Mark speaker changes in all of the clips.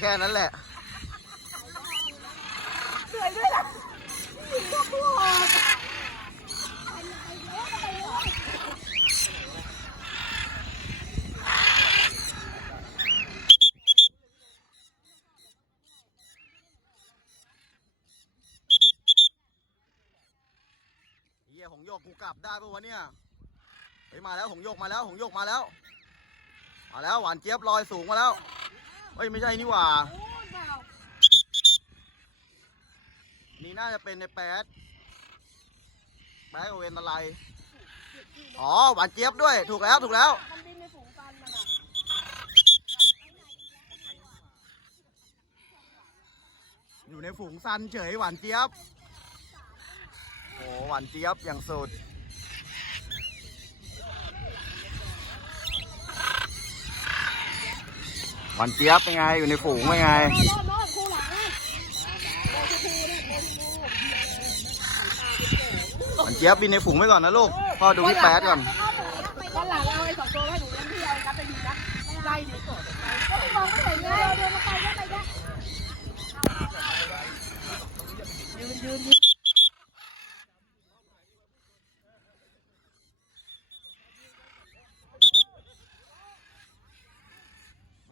Speaker 1: แค่นั้นแหละ
Speaker 2: เหนื่อยด้วยนะถึงก็พูด
Speaker 1: เฮียหงโยกกูกลับได้ปะวะเนี่ยเฮ้ยมาแล้วหงโยกมาแล้วหงโยกมาแล้ว มาแล้วหวานเจี๊ยบลอยสูงมาแล้ว เฮ้ยไม่ใช่นี่หว่า
Speaker 2: โอ้ยเปล่า
Speaker 1: นี่น่าจะเป็นในแปดแปดกับเวนอะไรอ๋อหวานเจี๊ยบด้วย ถูกแล้วถูกแล้ว
Speaker 2: มันบินในฝูงกันมันอะ
Speaker 1: อยู่ในฝูงซันเฉยหวานเจี๊ยบ โอ้หวานเจี๊ยบอย่างสุด วานเจี๊ยบเป็นไง อยู่ในฝูงเป็นไง
Speaker 2: โน่นโน่นคู่หลังนะโอ้ชมพูเนี่ยโอ้ชมพู
Speaker 1: หวานเจี๊ยบบินในฝูงไปก่อนนะลูก พ่อดูพี่แป๊ดก่อน
Speaker 2: วันหลังเอาไอ้สองตัวให้หนูเล่นที่เอานับไปดีนะได้ดีกว่าก็มองไม่เห็นไงเดินมาไปได้ไปได้ยืนยืนยืน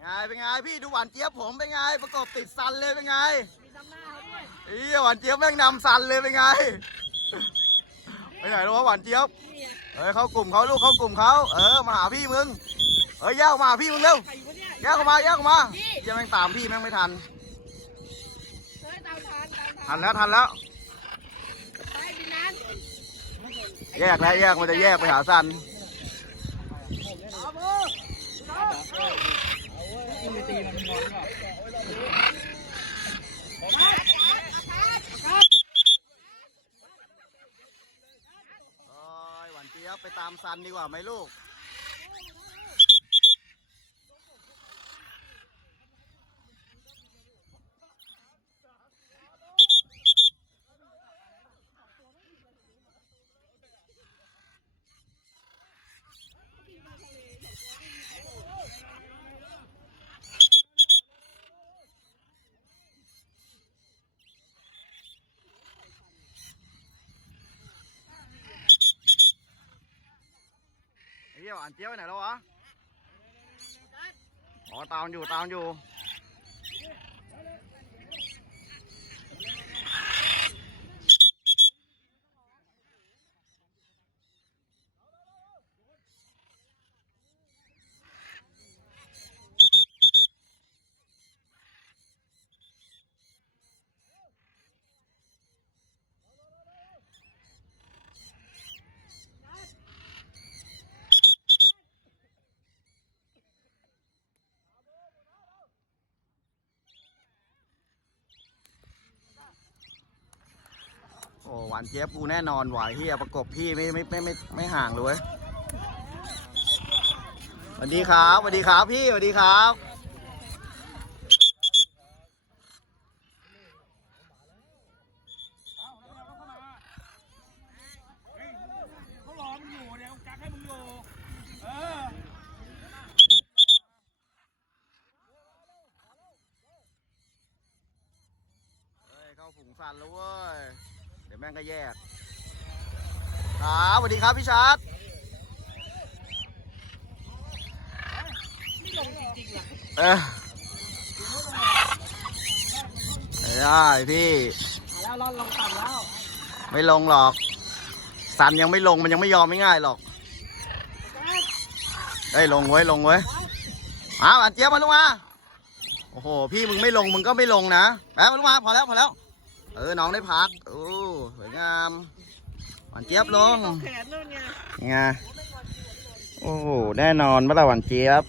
Speaker 1: ไงเป็นไงพี่ดูหวานเจี๊ยบผมเป็นไง ประกบติดซันเลยเป็นไง
Speaker 2: มีน้ำหน้าเขาด้วย
Speaker 1: อีหวานเจี๊ยบแม่งนำซันเลยเป็นไงไปไหนแล้ววะหวานเจี๊ยบ
Speaker 2: นี่
Speaker 1: เอ้ยเข้ากลุ่มเขาลูกเข้ากลุ่มเขาเออมาหาพี่มึงเอ้ยแยกออกมาหาพี่มึงเร็ว
Speaker 2: ใครอยู่วะเนี่ย
Speaker 1: แยกออกมาแยกออกมายังแม่งตามพี่แม่งไม่ทัน
Speaker 2: เฮ้ยตามทานตาม
Speaker 1: ทั
Speaker 2: ทานน
Speaker 1: แล้วทันแล้ว
Speaker 2: ไปบินนั้น
Speaker 1: แยกแล้วแยกมันจะแยกไปหาซัน
Speaker 2: เอาโบเอา
Speaker 1: โอ้ยหวานเจี๊ยบไปตามซันดีกว่าไหมลูก ยหวานเจียวไปไหนแล้ววะ อ๋อตามอยู่ตามอยู่ อ้หวานเจี๊ยบกูแน่นอนหวายเฮียประกบพี่ไม่ไม่ไม่ไม่ไม่ห่างเลยสวัสดีครับสวัสดีครับพี่สวัสดีครับ
Speaker 3: เขารอมึงอยู่เดี๋ยวจักให้มึงอยู่เฮ้
Speaker 1: ยเข้าฝูงสันแล้วเว้ย ดี๋ยวแม่งก็แยกครับสวัสดีครับพี่ชาร์ตเออไม่ได้พี่
Speaker 2: แล้วเราลงต่ำแล้ว
Speaker 1: ไม่ลงหรอก สันยังไม่ลงมันยังไม่ยอมไม่ง่ายหรอก ได้ยลงไว้ยลงไว้ยมาหวานเจี๊ยบมาลูกมา โอ้โห พี่มึงไม่ลงมึงก็ไม่ลงนะแป๊บมาลูกมาพอแล้วพอแล้ว เออ น้องได้พัก โอ้สวยงามหวานเจี๊ยบลง
Speaker 2: แขนนู่นไง
Speaker 1: ไง โอ้โหแน่นอนเมื่อไหร่หวานเจี๊ยบ